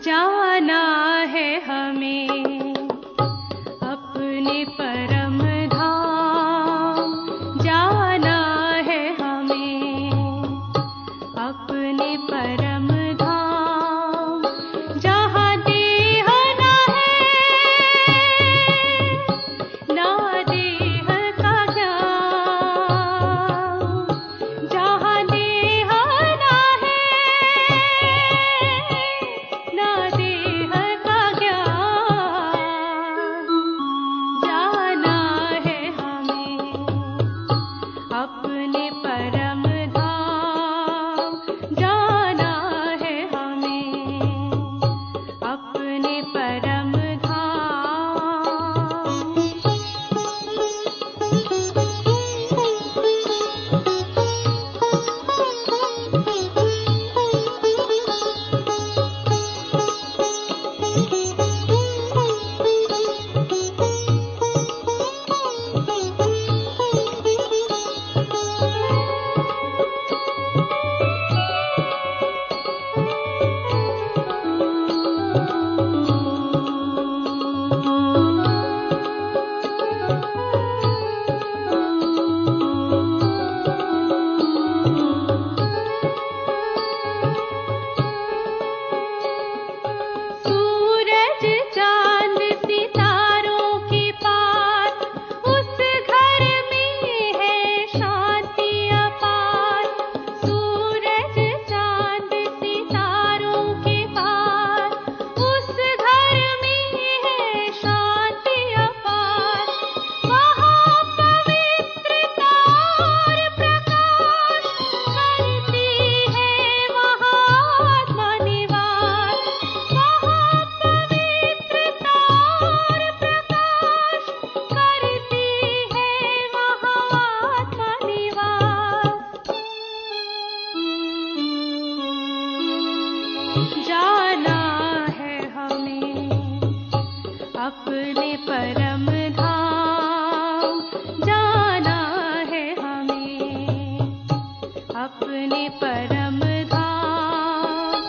जाना है हमें अपने परम धाम, जाना है हमें अपने परम धाम, जहाँ देह ना है ना देह का ज्ञान, जहाँ देह ना है ना देह का ज्ञान, जाना है हमें अपने परम धाम, जाना है हमें अपने परम सूरज चांद सितारों के पार, उस घर में है शांति अपार। सूरज चांद सितारों के पार, उस घर में है शांति अपार। वहाँ पवित्रता और प्रकाश करती है महात्मा निवास। वहाँ पवित्रता और प्रकाश करती है महात्मा निवास। जाना है हमें अपने परम धाम, जाना है हमें अपने परम धाम,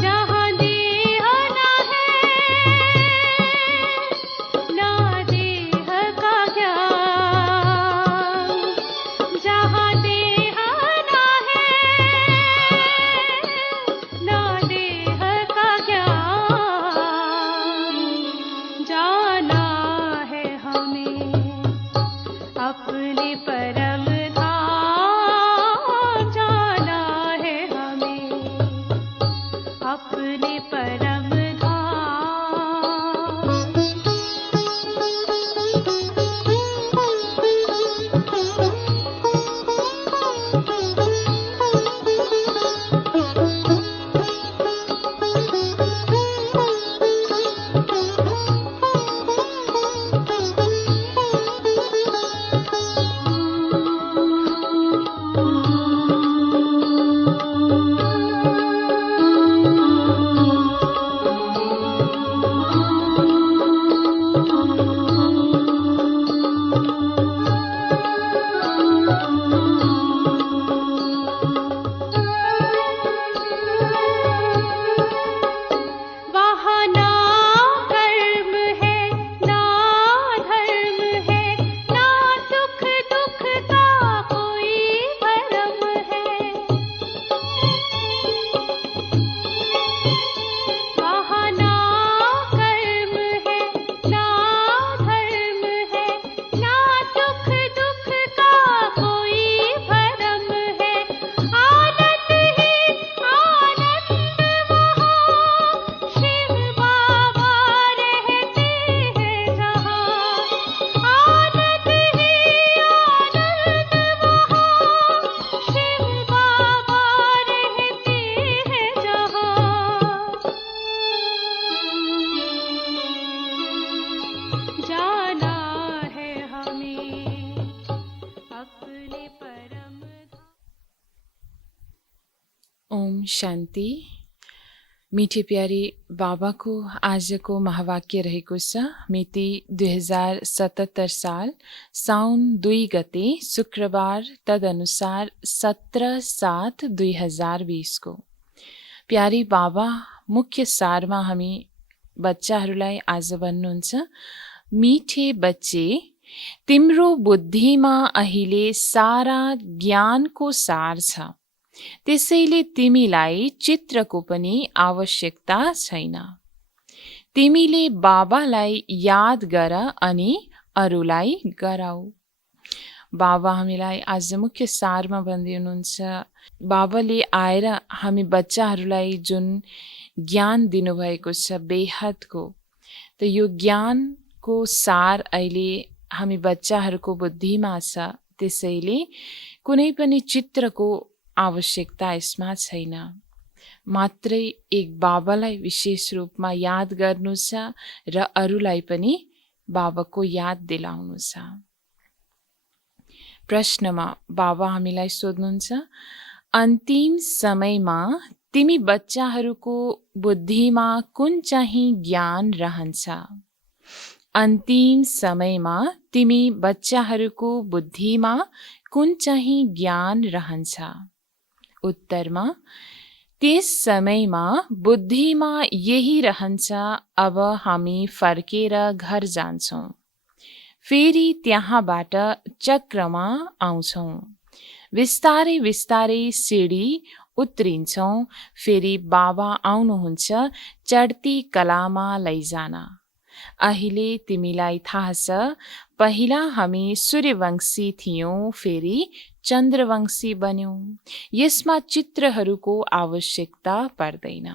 जहाँ देह ना है ना देह का ज्ञान, जहाँ देह ना है ना देह का ज्ञान, जाना है हमें अपने परम धाम, जाना है हमें अपने परम वहाँ ना कर्म है ना धर्म है, ना सुख दुख का कोई भरम है। वहाँ ना कर्म है ना धर्म है, ना सुख दुख का कोई भरम है। आनंद ही आनंद वहाँ शिव बाबा रहते हैं जहाँ। आनंद ही आनंद वहाँ शिव बाबा रहते हैं जहाँ। जाना है हमें अपने परम ओम शांति। मीठे प्यारे बाबा को आजको महावाक्य रहेको छ मिति 2077 साल साउन 2 गते शुक्रबार, तदनुसार 17/7/2020 को। प्यारे बाबा मुख्य सारमा हामी बच्चाहरूलाई आज भन्नुहुन्छ, मिठे बच्चे, तिम्रो बुद्धिमा अहिले सारा ज्ञानको सार छ, त्यसैले तिमीलाई चित्रको पनि आवश्यकता छैन। तिमीले बाबालाई याद गर अनि अरूलाई गराऊ। बाबा हामीलाई आज मुख्य सारमा भन्दै हुनुहुन्छ, बाबाले आएर हामी बच्चाहरूलाई जुन ज्ञान दिनुभएको छ बेहदको, त यो ज्ञानको सार अहिले हामी बच्चाहरूको बुद्धिमा छ, त्यसैले कुनै पनि चित्रको आवश्यकता यसमा छैन। मात्रै एक बाबालाई विशेष रूपमा याद गर्नु छ र अरूलाई पनि बाबाको याद दिलाउनु छ। प्रश्नमा बाबा हामीलाई सोध्नुहुन्छ, अन्तिम समयमा तिमी बच्चाहरूको बुद्धिमा कुन चाहिँ ज्ञान रहन्छ? अन्तिम समयमा तिमी बच्चाहरूको बुद्धिमा कुन चाहिँ ज्ञान रहन्छ? उत्तरमा, त्यस समयमा बुद्धिमा यही रहन्छ, अब हामी फर्केर घर जान्छौँ, फेरि त्यहाँबाट चक्रमा आउँछौँ, बिस्तारै बिस्तारै सिडी उत्रिन्छौँ, फेरि बाबा आउनुहुन्छ चढ्ती कलामा लैजान। अहिले तिमीलाई थाहा छ, पहिला हामी सूर्यवंशी थियौँ, फेरि चन्द्रवंशी बन्यौँ। यसमा चित्रहरूको आवश्यकता पर्दैन।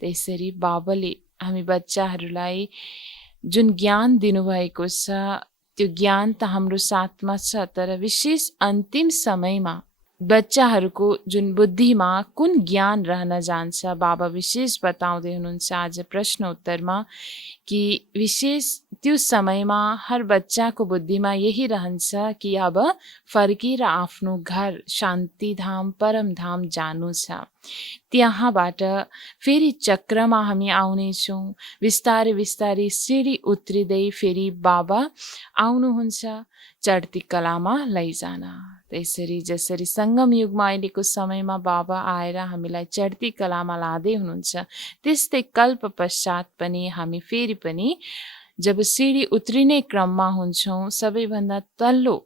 त्यसरी बाबाले हामी बच्चाहरूलाई जुन ज्ञान दिनुभएको छ, त्यो ज्ञान त हाम्रो साथमा छ, तर विशेष अन्तिम समयमा बच्चाहरूको जुन बुद्धिमा कुन ज्ञान रहन जान्छ, बाबा विशेष बताउँदै हुनुहुन्छ आज प्रश्न उत्तरमा कि विशेष त्यो समयमा हर बच्चाको बुद्धिमा यही रहन्छ कि अब फर्केर आफ्नो घर शान्तिधाम परमधाम जानु छ, त्यहाँबाट फेरि चक्रमा हामी आउनेछौँ, बिस्तारै बिस्तारै सिडी उत्रिँदै फेरि बाबा आउनुहुन्छ चढ्ती कलामा लैजान। त्यसरी जसरी सङ्गम युगमा अहिलेको समयमा बाबा आएर हामीलाई चढ्ती कलामा लाँदै हुनुहुन्छ, त्यस्तै कल्प पश्चात पनि हामी फेरि पनि जब सिडी उत्रिने क्रममा हुन्छौँ, सबैभन्दा तल्लो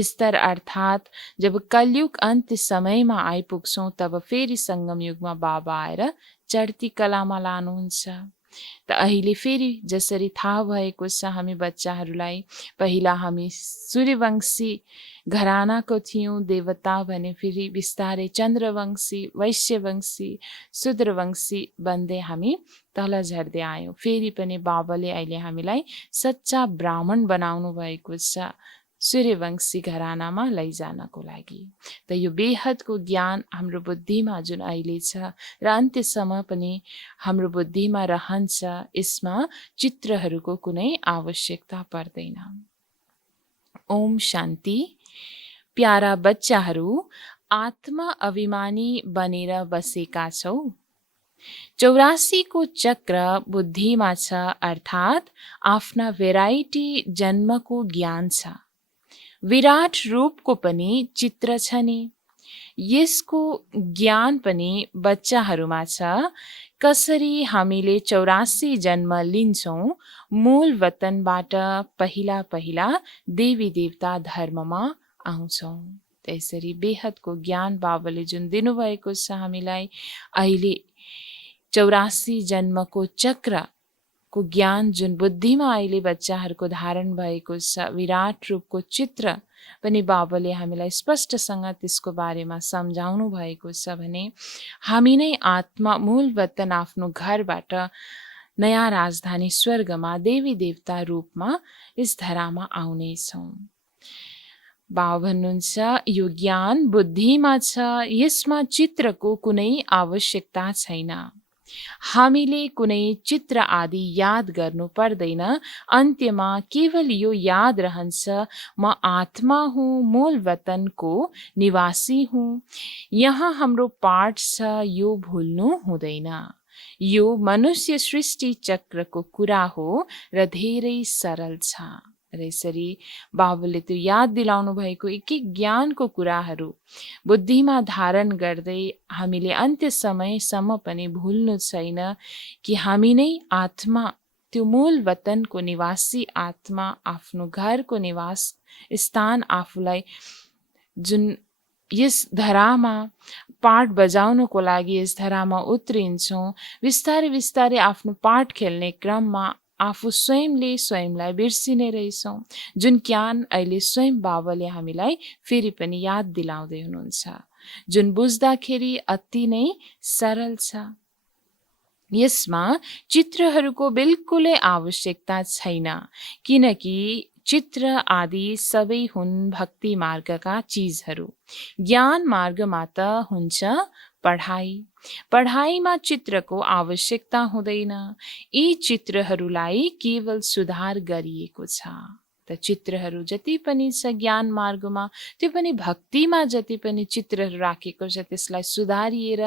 स्तर अर्थात् जब कलयुग अन्त्य समयमा आइपुग्छौँ, तब फेरि सङ्गम युगमा बाबा आएर चढ्ती कलामा लानुहुन्छ। त अहिले फेरि जसरी थाहा भएको छ हामी बच्चाहरूलाई, पहिला हामी सूर्यवंशी घरानाको थियौँ, देवता भने फेरि बिस्तारै चन्द्रवंशी, वैश्यवंशी, शूद्रवंशी बन्दै हामी तल झर्दै आयौँ। फेरि पनि बाबाले अहिले हामीलाई सच्चा ब्राह्मण बनाउनु भएको छ, सूर्यवंशी घरानामा लैजानको लागि। त यो बेहदको ज्ञान हाम्रो बुद्धिमा जुन अहिले छ र अन्त्यसम्म पनि हाम्रो बुद्धिमा रहन्छ, यसमा चित्रहरूको कुनै आवश्यकता पर्दैन। ओम शान्ति। प्यारा बच्चाहरू, आत्मा अभिमानी बनेर बसेका छौ। 84 को चक्र बुद्धिमा छ, अर्थात् आफ्ना भेराइटी जन्मको ज्ञान छ। विराट रूपको पनि चित्र छ नि, यसको ज्ञान पनि बच्चाहरूमा छ। कसरी हामीले 84 जन्म लिन्छौँ, मूल वतनबाट पहिला पहिला देवी देवता धर्ममा आउँछौँ। त्यसरी बेहदको ज्ञान बाबाले जुन दिनुभएको छ हामीलाई, अहिले 84 जन्मको चक्रको ज्ञान जुन बुद्धिमा अहिले बच्चाहरूको धारण भएको छ, विराट रूपको चित्र पनि बाबाले हामीलाई स्पष्टसँग त्यसको बारेमा सम्झाउनु भएको छ भने हामी नै आत्मा मूल वतन आफ्नो घरबाट नयाँ राजधानी स्वर्गमा देवी देवता रूपमा यस धरामा आउनेछौँ। बाबा भन्नुहुन्छ, यो ज्ञान बुद्धिमा छ, यसमा चित्रको कुनै आवश्यकता छैन। हामीले कुनै चित्र आदि याद गर्नु पर्दैन। अन्त्यमा केवल यो याद रहन्छ, म आत्मा हुँ, मूल वतनको निवासी हुँ, यहाँ हाम्रो पाठ छ, यो भुल्नु हुँदैन। यो मनुष्य सृष्टि चक्रको कुरा हो र धेरै सरल छ। र यसरी बाबुले त्यो याद दिलाउनु भएको एक एक ज्ञानको कुराहरू बुद्धिमा धारण गर्दै हामीले अन्त्य समयसम्म पनि भुल्नु छैन कि हामी नै आत्मा, त्यो मूल वतनको निवासी आत्मा, आफ्नो घरको निवास स्थान आफूलाई जुन यस धरामा पाठ बजाउनको लागि यस धरामा उत्रिन्छौँ, बिस्तारै बिस्तारै आफ्नो पाठ खेल्ने क्रममा आफू स्वयंलाई बिर्सिने रहेछौँ। जुन ज्ञान अहिले स्वयं बाबाले हामीलाई फेरि पनि याद दिलाउँदै हुनुहुन्छ, जुन बुझ्दाखेरि अति नै सरल छ। यसमा चित्रहरूको बिल्कुलै आवश्यकता छैन, किनकि चित्र आदि सबै हुन् भक्ति मार्गका चिजहरू। ज्ञान मार्गमा त हुन्छ पढाइ। पढाइमा चित्रको आवश्यकता हुँदैन। यी चित्रहरूलाई केवल सुधार गरिएको छ। त चित्रहरू जति पनि छ ज्ञान मार्गमा, त्यो पनि भक्तिमा जति पनि चित्रहरू राखेको छ त्यसलाई सुधारिएर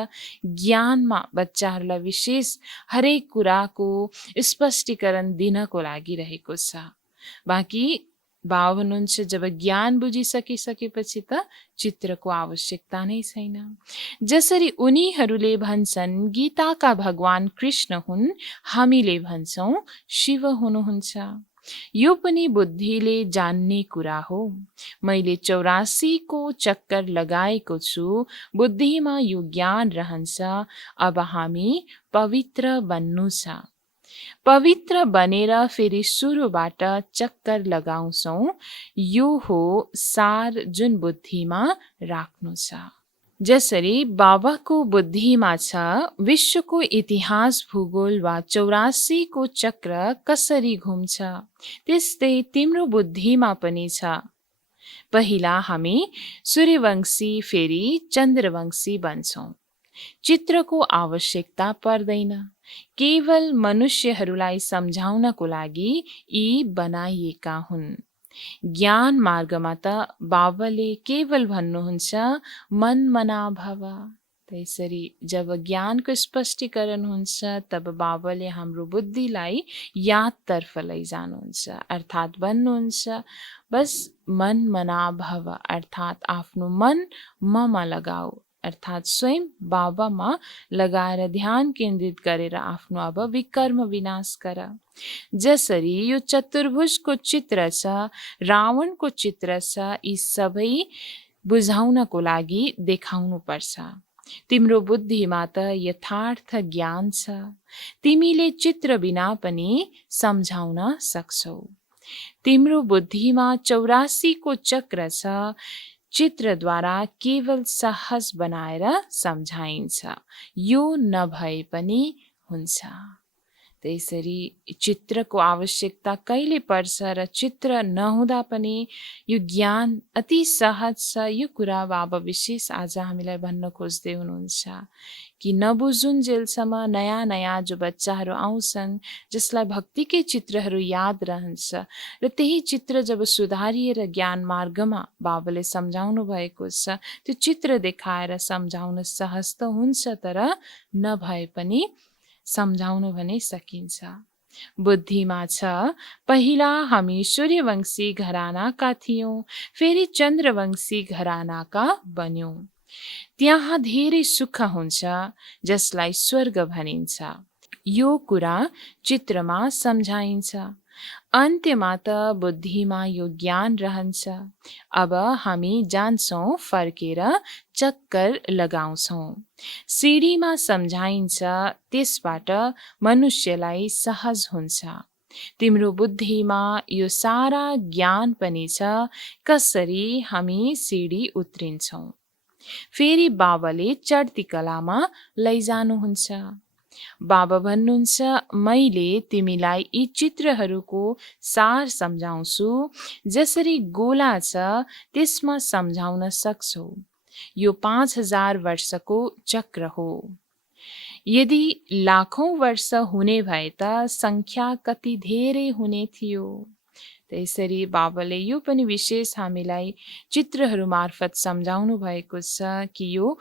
ज्ञानमा बच्चाहरूलाई विशेष हरेक कुराको स्पष्टीकरण दिनको लागि रहेको छ। बाँकी बाबा हुनुहुन्छ जब ज्ञान बुझिसकेपछि त चित्रको आवश्यकता नै छैन। जसरी उनीहरूले भन्छन् गीताका भगवान कृष्ण हुन्, हामीले भन्छौँ शिव हुनुहुन्छ। यो पनि बुद्धिले जान्ने कुरा हो। मैले 84 को चक्कर लगाएको छु, बुद्धिमा यो ज्ञान रहन्छ। अब हामी पवित्र बन्नु छ। पवित्र बनेर फेरि सुरुबाट चक्कर लगाउँछौँ। यो हो सार जुन बुद्धिमा राख्नु छ। जसरी बाबाको बुद्धिमा छ विश्वको इतिहास भूगोल वा 84 को चक्र कसरी घुम्छ, त्यस्तै तिम्रो बुद्धिमा पनि छ। पहिला हामी सूर्यवंशी फेरि चन्द्रवंशी बन्छौँ। चित्रको आवश्यकता पर्दैन, केवल मनुष्यहरूलाई सम्झाउनको लागि यी बनाइएका हुन्। ज्ञान मार्गमा त बाबाले केवल भन्नुहुन्छ मन मना भव। त्यसरी जब ज्ञानको स्पष्टीकरण हुन्छ तब बाबाले हाम्रो बुद्धिलाई यादतर्फ लैजानुहुन्छ, अर्थात् भन्नुहुन्छ बस मन मना भव, अर्थात् आफ्नो मन ममा लगाऊ, अर्थात् स्वयं बाबामा लगाएर ध्यान केन्द्रित गरेर आफ्नो अब विकर्म विनाश गर। जसरी यो चतुर्भुजको चित्र छ, रावणको चित्र छ, यी सबै बुझाउनको लागि देखाउनु पर्छ। तिम्रो बुद्धिमा त यथार्थ ज्ञान छ, तिमीले चित्र बिना पनि सम्झाउन सक्छौ। तिम्रो बुद्धिमा 84 को चक्र छ, चित्रद्वारा केवल सहज बनाएर सम्झाइन्छ, यो नभए पनि हुन्छ। त्यसरी चित्रको आवश्यकता कहिले पर्छ र चित्र नहुँदा पनि यो ज्ञान अति सहज छ। यो कुरा बाबा विशेष आज हामीलाई भन्न खोज्दै हुनुहुन्छ कि नबुझुन्जेलसम्म नयाँ नयाँ जो बच्चाहरू आउँछन् जसलाई भक्तिकै चित्रहरू याद रहन्छ र त्यही चित्र जब सुधारिएर ज्ञान मार्गमा बाबाले सम्झाउनु भएको छ, त्यो चित्र देखाएर सम्झाउन सहज त हुन्छ, तर नभए पनि सम्झाउनु भने सकिन्छ। बुद्धिमा छ पहिला हामी सूर्यवंशी घरानाका थियौं, फेरि चन्द्रवंशी घरानाका बन्यौं। त्यहाँ धेरै सुख हुन्छ जसलाई स्वर्ग भनिन्छ। यो कुरा चित्रमा सम्झाइन्छ। अन्त्यमा त बुद्धिमा यो ज्ञान रहन्छ। अब हामी जान्छौं, फर्केर चक्कर लगाउँछौं। सिडीमा सम्झाइन्छ, त्यसबाट मनुष्यलाई सहज हुन्छ। तिम्रो बुद्धिमा यो सारा ज्ञान पनि छ, कसरी हामी सिडी उत्रिन्छौं। फेरि बाबाले चढ्ती कलामा लैजानुहुन्छ। बाबा भन्नुहुन्छ मैले तिमीलाई यी चित्रहरूको सार सम्झाउँछु। जसरी गोला छ त्यसमा सम्झाउन सक्छौ। यो 5000 वर्षको चक्र हो। यदि लाखौं वर्ष हुने भए त संख्या कति धेरै हुने थियो। त्यसरी बाबाले यो पनि विशेष हामीलाई चित्रहरू मार्फत सम्झाउनु भएको छ कि यो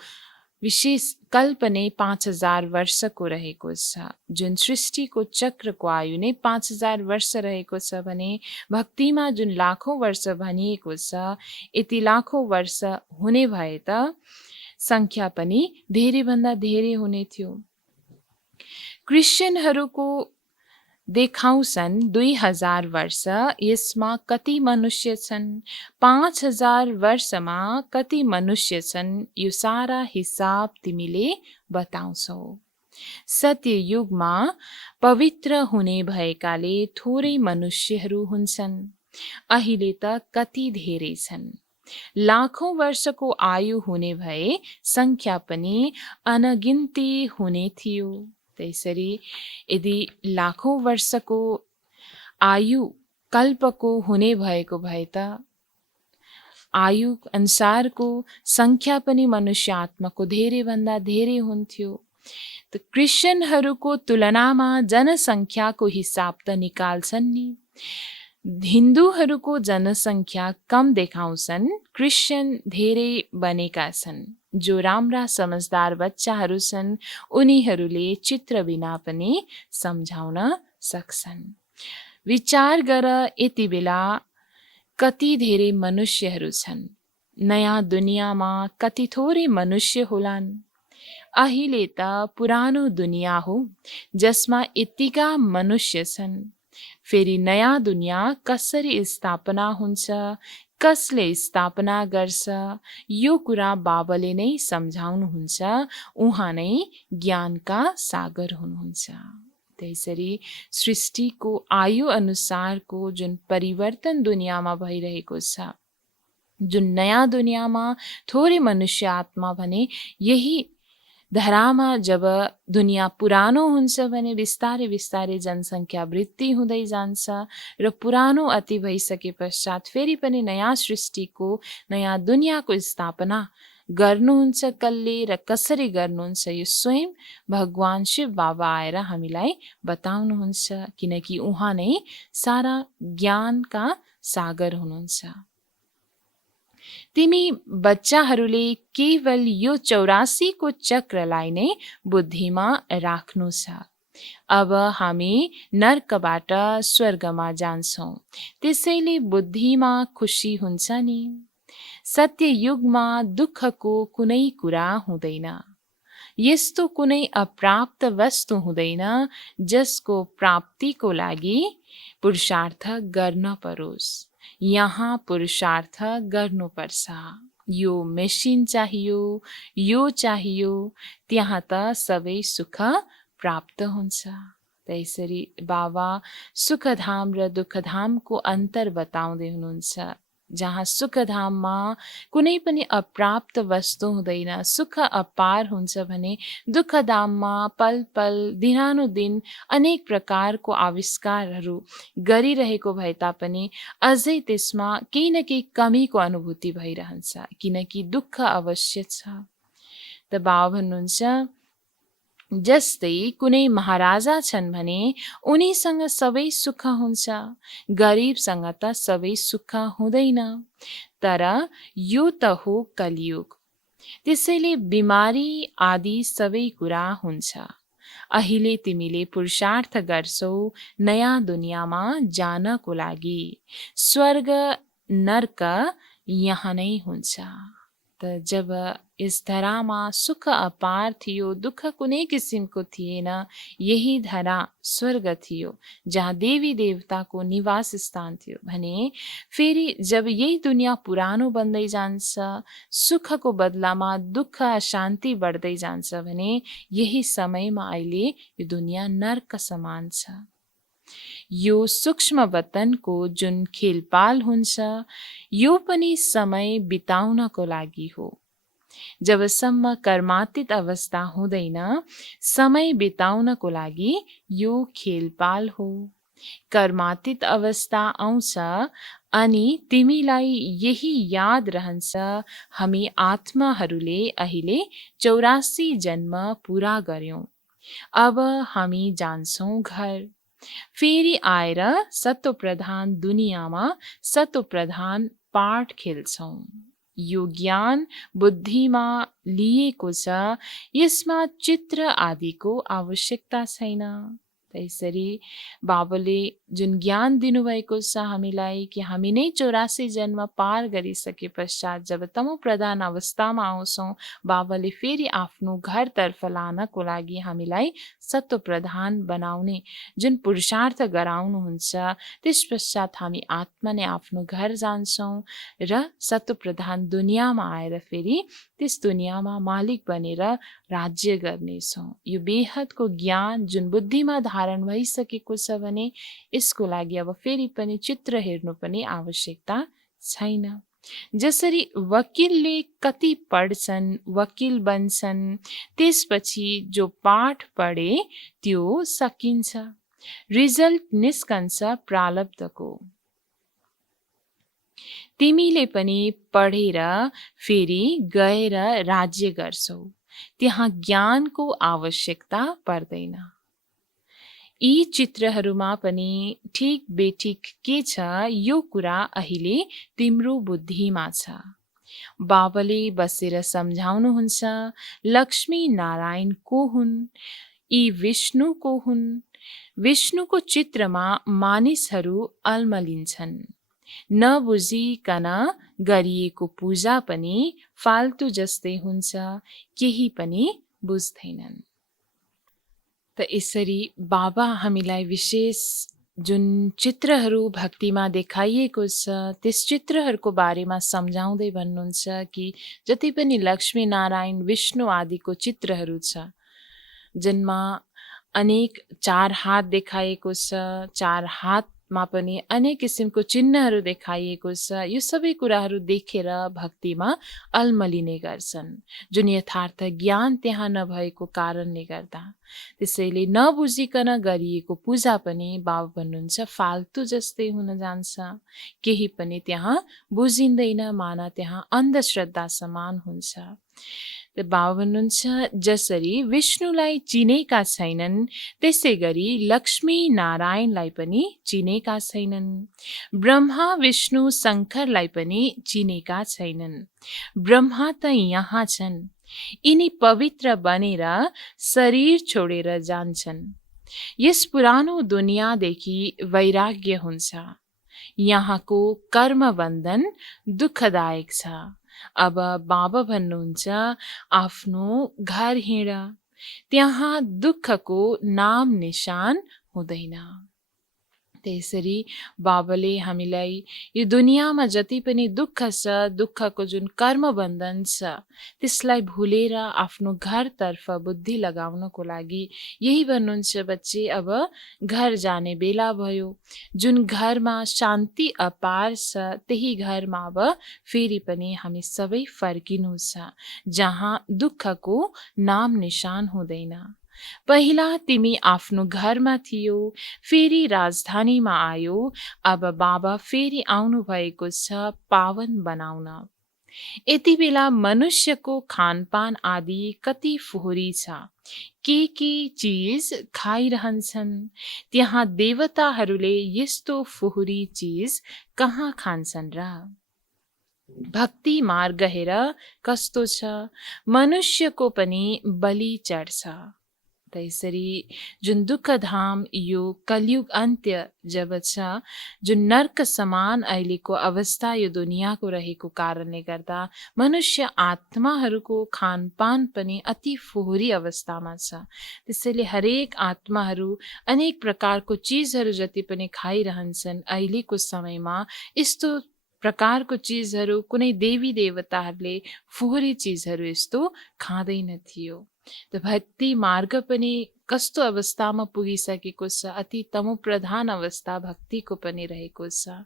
विशेष कल्प नै 5000 वर्षको रहेको छ। जुन सृष्टिको चक्रको आयु नै 5000 वर्ष रहेको छ भने भक्तिमा जुन लाखौँ वर्ष भनिएको छ, यति लाखौँ वर्ष हुने भए त संख्या पनि धेरैभन्दा धेरै हुने थियो। क्रिश्चियनहरूको देखाउँछन् 2000 वर्ष, यसमा कति मनुष्य छन्, 5000 वर्षमा कति मनुष्य छन्, यो सारा हिसाब तिमीले बताउँछौ। सत्य युगमा पवित्र हुने भएकाले थोरै मनुष्यहरू हुन्छन्, अहिले त कति धेरै छन्। लाखौँ वर्षको आयु हुने भए संख्या पनि अनगिन्ती हुने थियो। त्यसरी यदि लाखौँ वर्षको आयु कल्पको हुने भएको भए त आयु अनुसारको संख्या पनि मनुष्य आत्माको धेरैभन्दा धेरै हुन्थ्यो। त क्रिश्चियनहरूको तुलनामा जनसङ्ख्याको हिसाब त निकाल्छन् नि। हिन्दूहरूको जनसङ्ख्या कम देखाउँछन्, क्रिश्चियन धेरै बनेका छन्। जो राम्रा समझदार बच्चाहरू छन् उनीहरूले चित्र बिना पनि सम्झाउन सक्छन्। विचार गर, यति बेला कति धेरै मनुष्यहरू छन्। नयाँ दुनियाँमा कति थोरै मनुष्य होलान्। अहिले त पुरानो दुनियाँ हो जसमा यतिका मनुष्य छन्। फेरि नयाँ दुनियाँ कसरी स्थापना हुन्छ, कसले स्थापना गर्छ, यो कुरा बाबाले नै सम्झाउनुहुन्छ। उहाँ नै ज्ञानका सागर हुनुहुन्छ। त्यसरी सृष्टिको आयु अनुसारको जुन परिवर्तन दुनियाँमा भइरहेको छ, जुन नयाँ दुनियाँमा थोरै मनुष्य आत्मा भने यही धरामा जब दुनियाँ पुरानो हुन्छ भने बिस्तारै बिस्तारै जनसङ्ख्या वृद्धि हुँदै जान्छ र पुरानो अति भइसके पश्चात फेरि पनि नयाँ सृष्टिको नयाँ दुनियाँको स्थापना गर्नुहुन्छ। कसले र कसरी गर्नुहुन्छ यो स्वयं भगवान शिव बाबा आएर हामीलाई बताउनुहुन्छ, किनकि उहाँ नै सारा ज्ञानका सागर हुनुहुन्छ। तिमी बच्चाहरूले केवल यो 84 को चक्रलाई नै बुद्धिमा राख्नु छ। अब हामी नर्कबाट स्वर्गमा जान्छौँ, त्यसैले बुद्धिमा खुसी हुन्छ नि। सत्य युगमा दुःखको कुनै कुरा हुँदैन। यस्तो कुनै अप्राप्त वस्तु हुँदैन जसको प्राप्तिको लागि पुरुषार्थ गर्न परोस्। यहाँ पुरुषार्थ गर्नुपर्छ। यो मेसिन चाहियो, यो चाहियो, त्यहाँ त सबै सुख प्राप्त हुन्छ। त्यसरी बाबा सुखधाम र दुःखधामको अन्तर बताउँदै हुनुहुन्छ। जहाँ सुखधाममा कुनै पनि अप्राप्त वस्तु हुँदैन, सुख अपार हुन्छ भने दुःखधाममा पल पल दिनानुदिन अनेक प्रकारको आविष्कारहरू गरिरहेको भए तापनि अझै त्यसमा केही न केही कमीको अनुभूति भइरहन्छ, किनकि दुःख अवश्य छ। त बाबा भन्नुहुन्छ जस्तै कुनै महाराजा छन् भने उनीसँग सबै सुख हुन्छ, गरिबसँग त सबै सुख हुँदैन। तर यो त हो कलियुग, त्यसैले बिमारी आदि सबै कुरा हुन्छ। अहिले तिमीले पुरुषार्थ गर्छौ नयाँ दुनियाँमा जानको लागि। स्वर्ग नर्क यहाँ नै हुन्छ। त जब यस धरामा सुख अपार थियो, दुःख कुनै किसिमको थिएन, यही धरा स्वर्ग थियो जहाँ देवी देवताको निवास स्थान थियो भने फेरि जब यही दुनियाँ पुरानो बन्दै जान्छ, सुखको बदलामा दुःख अशान्ति बढ्दै जान्छ भने यही समयमा अहिले यो दुनियाँ नर्क समान छ। यो सूक्ष्म वतनको जुन खेलपाल हुन्छ यो पनि समय बिताउनको लागि हो। जबसम्म कर्मातीत अवस्था हुँदैन, समय बिताउनको लागि यो खेलपाल हो। कर्मातीत अवस्था आउँछ अनि तिमीलाई यही याद रहन्छ, हामी आत्माहरूले अहिले 84 जन्म पुरा गर्यौं, अब हामी जान्छौं घर। फेरि आएर सतो प्रधान दुनियाँमा सतो प्रधान पाठ खेल्छौं। यो ज्ञान बुद्धिमा लिएको छ, यसमा चित्र आदिको आवश्यकता छैन। त्यसरी बाबाले जुन ज्ञान दिनुभएको छ हामीलाई कि हामी नै 84 जन्म पार गरिसके पश्चात जब तमो प्रधान अवस्थामा आउँछौँ, बाबाले फेरि आफ्नो घरतर्फ लानको लागि हामीलाई सत्व प्रधान बनाउने जुन पुरुषार्थ गराउनुहुन्छ, त्यस पश्चात हामी आत्मा नै आफ्नो घर जान्छौँ र सत्व प्रधान दुनियाँमा आएर फेरि त्यस दुनियाँमा मालिक बनेर राज्य गर्नेछौँ। यो बेहदको ज्ञान जुन बुद्धिमा धारण भइसकेको छ भने यसको लागि अब फेरि पनि चित्र हेर्नु पनि आवश्यकता छैन। जसरी वकिलले कति पढ्छन्, वकिल बन्छन्, त्यसपछि जो पाठ पढे त्यो सकिन्छ, रिजल्ट निस्कन्छ प्रारब्धको। तिमीले पनि पढेर फेरि गएर राज्य गर्छौ, त्यहाँ ज्ञानको आवश्यकता पर्दैन। यी चित्रहरूमा पनि ठिक बेठिक के छ यो कुरा अहिले तिम्रो बुद्धिमा छ। बाबाले बसेर सम्झाउनुहुन्छ, लक्ष्मी नारायण को हुन्, यी विष्णु को हुन्। विष्णुको चित्रमा मानिसहरू अल्मलिन्छन्। नबुझिकन गरिएको पूजा पनि फाल्तु जस्तै हुन्छ, केही पनि बुझ्दैनन्। त यसरी बाबा हामीलाई विशेष जुन चित्रहरू भक्तिमा देखाइएको छ त्यस चित्रहरूको बारेमा सम्झाउँदै भन्नुहुन्छ कि जति पनि लक्ष्मी नारायण विष्णु आदिको चित्रहरू छ, जुनमा अनेक 4 हात देखाइएको छ, 4 हातमा पनि अनेक किसिमको चिन्हहरू देखाइएको छ, यो सबै कुराहरू देखेर भक्तिमा अल्मलिने गर्छन्, जुन यथार्थ ज्ञान त्यहाँ नभएको कारणले गर्दा। त्यसैले नबुझिकन गरिएको पूजा पनि बाबा भन्नुहुन्छ फाल्तु जस्तै हुन जान्छ, केही पनि त्यहाँ बुझिँदैन, माना त्यहाँ अन्धश्रद्धा समान हुन्छ। बाबा भन्नुहुन्छ जसरी विष्णुलाई चिनेका छैनन् त्यसै गरी लक्ष्मी नारायणलाई पनि चिनेका छैनन्, ब्रह्मा विष्णु शङ्करलाई पनि चिनेका छैनन्। ब्रह्मा त यहाँ छन्, यिनी पवित्र बनेर शरीर छोडेर जान्छन्। यस पुरानो दुनियाँदेखि वैराग्य हुन्छ। यहाँको कर्म बन्धन दुःखदायक छ। अब बाबा भन्नुहुन्छ आफ्नो घर हिँड, त्यहाँ दुःखको नाम निशान हुँदैन। त्यसरी बाबाले हामीलाई यो दुनियाँमा जति पनि दुःख छ, दुःखको जुन कर्म बन्धन छ, त्यसलाई भुलेर आफ्नो घरतर्फ बुद्धि लगाउनको लागि यही भन्नुहुन्छ बच्चे अब घर जाने बेला भयो। जुन घरमा शान्ति अपार छ त्यही घरमा अब फेरि पनि हामी सबै फर्किनु छ, जहाँ दुःखको नाम निशान हुँदैन। पहिला तिमी आफ्नो घरमा थियो, फेरि राजधानीमा आयो, अब बाबा फेरि आउनु भएको छ पावन बनाउन। यति बेला मनुष्यको खानपान आदि कति फोहोरी छ, के चीज खाइरहन्छन्, त्यहाँ देवताहरूले यस्तो फोहोरी चीज कहाँ खान्छन् र? भक्ति मार्ग हेर कस्तो छ, मनुष्यको पनि बलि चढ्छ। त्यसरी जुन दुःखधाम यो कलियुग अन्त्य जब छ, जुन नर्क समान अहिलेको अवस्था यो दुनियाँको रहेको कारणले गर्दा मनुष्य आत्माहरूको खानपान पनि अति फोहोरी अवस्थामा छ। त्यसैले हरेक आत्माहरू अनेक प्रकारको चिजहरू जति पनि खाइरहन्छन्। अहिलेको समयमा यस्तो प्रकारको चिजहरू कुनै देवी देवताहरूले फोहोरी चिजहरू यस्तो खाँदैन थियो। त भक्ति मार्ग पनि कस्तो अवस्थामा पुगिसकेको छ, अति तमो प्रधान अवस्था भक्तिको पनि रहेको छ।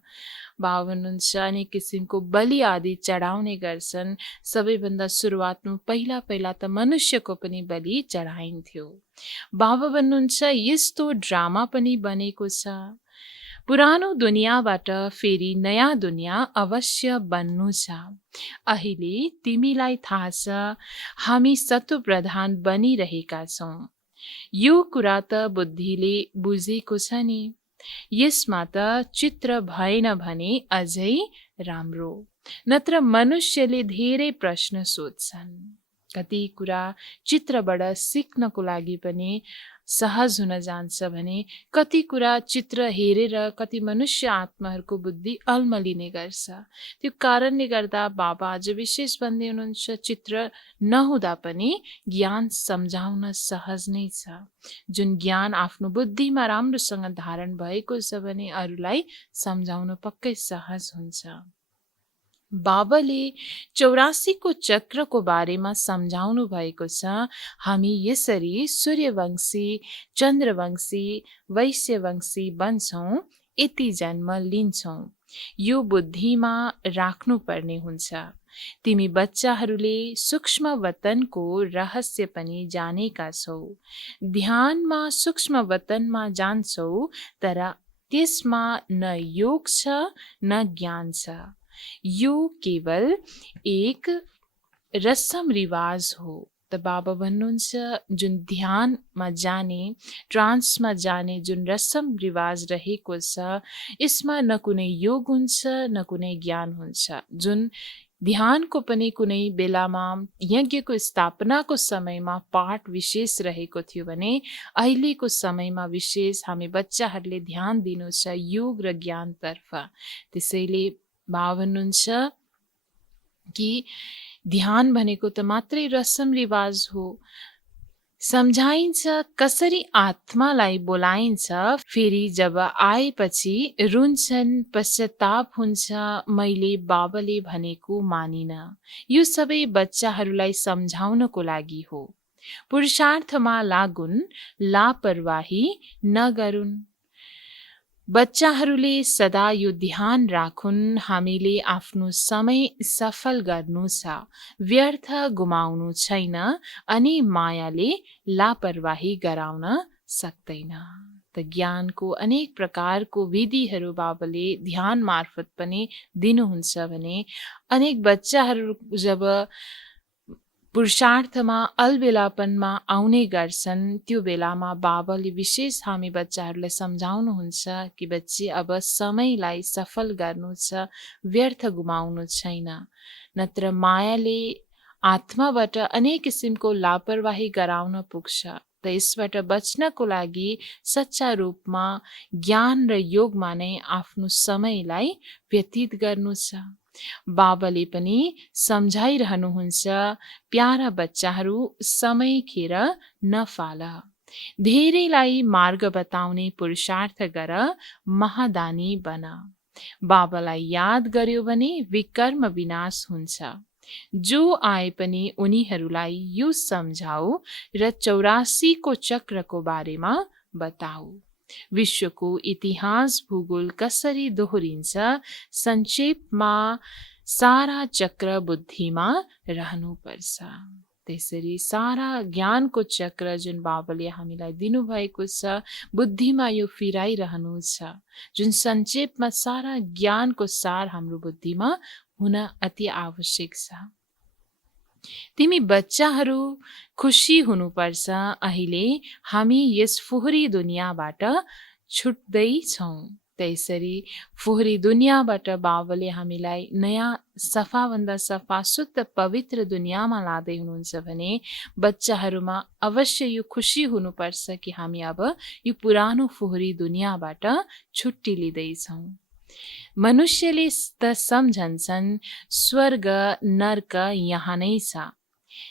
बाबा भन्नुहुन्छ अनेक किसिमको बलि आदि चढाउने गर्छन्। सबैभन्दा सुरुवातमा पहिला त मनुष्यको पनि बलि चढाइन्थ्यो। बाबा भन्नुहुन्छ यस्तो ड्रामा पनि बनेको छ, पुरानो दुनियाँबाट फेरि नयाँ दुनियाँ अवश्य बन्नु छ। अहिले तिमीलाई थाहा छ हामी सत्व प्रधान बनिरहेका छौँ। यो कुरा त बुद्धिले बुझेको छ नि। यसमा त चित्र भएन भने अझै राम्रो। नत्र मनुष्यले धेरै प्रश्न सोध्छन्। कति कुरा चित्रबाट सिक्नको लागि पनि सहज हुन जान्छ भने कति कुरा चित्र हेरेर कति मनुष्य आत्माहरूको बुद्धि अल्मलिने गर्छ। त्यो कारणले गर्दा बाबा आज विशेष भन्दै हुनुहुन्छ, चित्र नहुँदा पनि ज्ञान सम्झाउन सहज नै छ। जुन ज्ञान आफ्नो बुद्धिमा राम्रोसँग धारण भएको छ भने अरूलाई सम्झाउन पक्कै सहज हुन्छ। बाबाले 84 को चक्रको बारेमा सम्झाउनु भएको छ। हामी यसरी सूर्यवंशी, चन्द्रवंशी, वैश्यवंशी बन्छौँ, यति जन्म लिन्छौँ। यो बुद्धिमा राख्नुपर्ने हुन्छ। तिमी बच्चाहरूले सूक्ष्म वतनको रहस्य पनि जानेका छौ। ध्यानमा सूक्ष्म वतनमा जान्छौ, तर त्यसमा न योग छ न ज्ञान छ। यो केवल एक रस्म रिवाज हो। त बाबा भन्नुहुन्छ जुन ध्यानमा जाने, ट्रान्समा जाने जुन रस्म रिवाज रहेको छ, यसमा न कुनै योग हुन्छ न कुनै ज्ञान हुन्छ। जुन ध्यानको पनि कुनै बेलामा यज्ञको स्थापनाको समयमा पाठ विशेष रहेको थियो भने अहिलेको समयमा विशेष हामी बच्चाहरूले ध्यान दिनु छ योग र ज्ञानतर्फ। त्यसैले बाबा भन्नुहुन्छ कि ध्यान भनेको त मात्रै रस्म रिवाज हो। सम्झाइन्छ कसरी आत्मालाई बोलाइन्छ, फेरि जब आएपछि रुन्छन्, पश्चाताप हुन्छ, मैले बाबाले भनेको मानिन। यो सबै बच्चाहरूलाई सम्झाउनको लागि हो। पुरुषार्थमा लागुन्, लापरवाही नगरून्। बच्चाहरूले सदा यो ध्यान राखुन्, हामीले आफ्नो समय सफल गर्नु छ, व्यर्थ गुमाउनु छैन, अनि मायाले लापरवाही गराउन सक्दैन। त ज्ञानको अनेक प्रकारको विधिहरू बाबाले ध्यान मार्फत पनि दिनुहुन्छ भने अनेक बच्चाहरू जब पुरुषार्थमा अलबेलापनमा आउने गर्छन्, त्यो बेलामा बाबाले विशेष हामी बच्चाहरूलाई सम्झाउनुहुन्छ कि बच्चे अब समयलाई सफल गर्नु छ, व्यर्थ गुमाउनु छैन। नत्र मायाले आत्माबाट अनेक किसिमको लापरवाही गराउन पुग्छ। त यसबाट बच्नको लागि सच्चा रूपमा ज्ञान र योगमा नै आफ्नो समयलाई व्यतीत गर्नु छ। बाबाले पनि सम्झाइरहनुहुन्छ, प्यारा बच्चाहरू समय खेर नफाल। धेरैलाई मार्ग बताउने पुरुषार्थ गर, महादानी बन। बाबालाई याद गर्यो भने विकर्म विनाश हुन्छ। जो आए पनि उनीहरूलाई यो सम्झाऊ र 84 को चक्रको बारेमा बताऊ। विश्वको इतिहास भूगोल कसरी दोहोरिन्छ, संक्षेपमा सारा चक्र बुद्धिमा रहनुपर्छ। त्यसरी सारा ज्ञानको चक्र जुन बाबाले हामीलाई दिनुभएको छ, बुद्धिमा यो फिराइरहनु छ। जुन संक्षेपमा सारा ज्ञानको सार हाम्रो बुद्धिमा हुन अति आवश्यक छ। तिमी बच्चाहरू खुसी हुनुपर्छ। अहिले हामी यस फोहोरी दुनियाँबाट छुट्दैछौँ। त्यसरी फोहोरी दुनियाँबाट बाबाले हामीलाई नयाँ सफाभन्दा सफा शुद्ध पवित्र दुनियाँमा लाँदै हुनुहुन्छ भने बच्चाहरूमा अवश्य यो खुसी हुनुपर्छ कि हामी अब यो पुरानो फोहोरी दुनियाँबाट छुट्टी लिँदैछौँ। मनुष्यले त सम्झन्छन् स्वर्ग नर्क यहाँ नै छ।